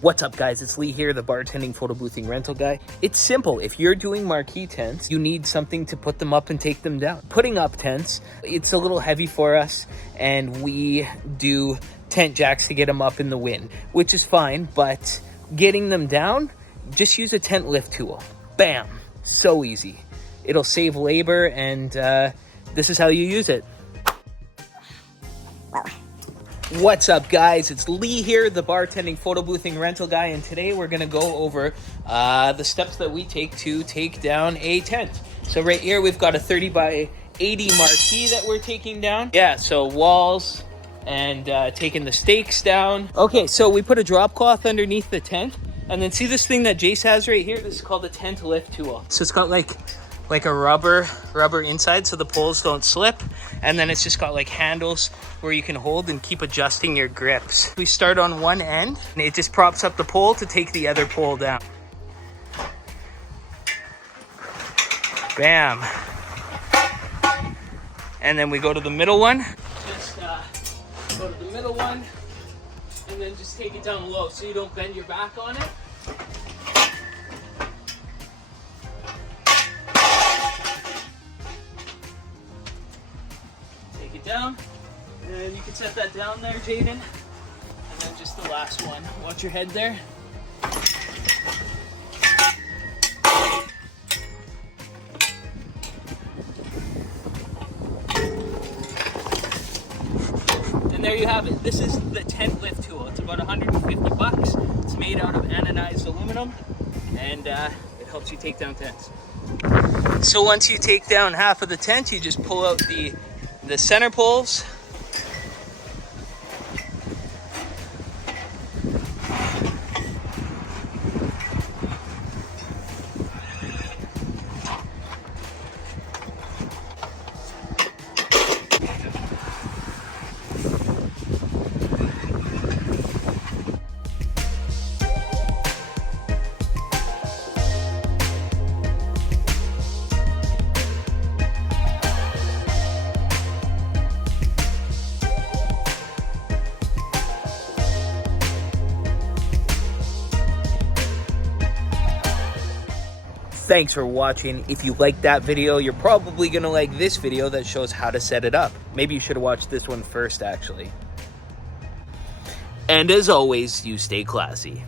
What's up, guys? It's Lee here, the bartending photo boothing rental guy. It's simple. If you're doing marquee tents, you need something to put them up and take them down. Putting up tents, it's a little heavy for us, and we do tent jacks to get them up in the wind, which is fine, but getting them down, just use a tent lift tool. Bam! So easy. It'll save labor, and this is how you use it. What's up, guys? It's Lee here, the bartending photo boothing rental guy, and today we're gonna go over the steps that we take to take down a tent. So right here we've got a 30 by 80 marquee that we're taking down. Yeah, so walls and taking the stakes down. Okay, so we put a drop cloth underneath the tent, and then see this thing that Jace has right here? This is called a tent lift tool. So it's got like a rubber inside so the poles don't slip, and then it's just got like handles where you can hold and keep adjusting your grips. We start on one end and it just props up the pole to take the other pole down. Bam. And then we go to the middle one. Just go to the middle one and then just take it down low so you don't bend your back on it. Down, and you can set that down there, Jaden. And then just the last one. Watch your head there. And there you have it. This is the tent lift tool. It's about 150 bucks. It's made out of anodized aluminum, and it helps you take down tents. So once you take down half of the tent, you just pull out the center poles. Thanks for watching. If you liked that video, you're probably gonna like this video that shows how to set it up. Maybe you should have watched this one first, actually. And as always, you stay classy.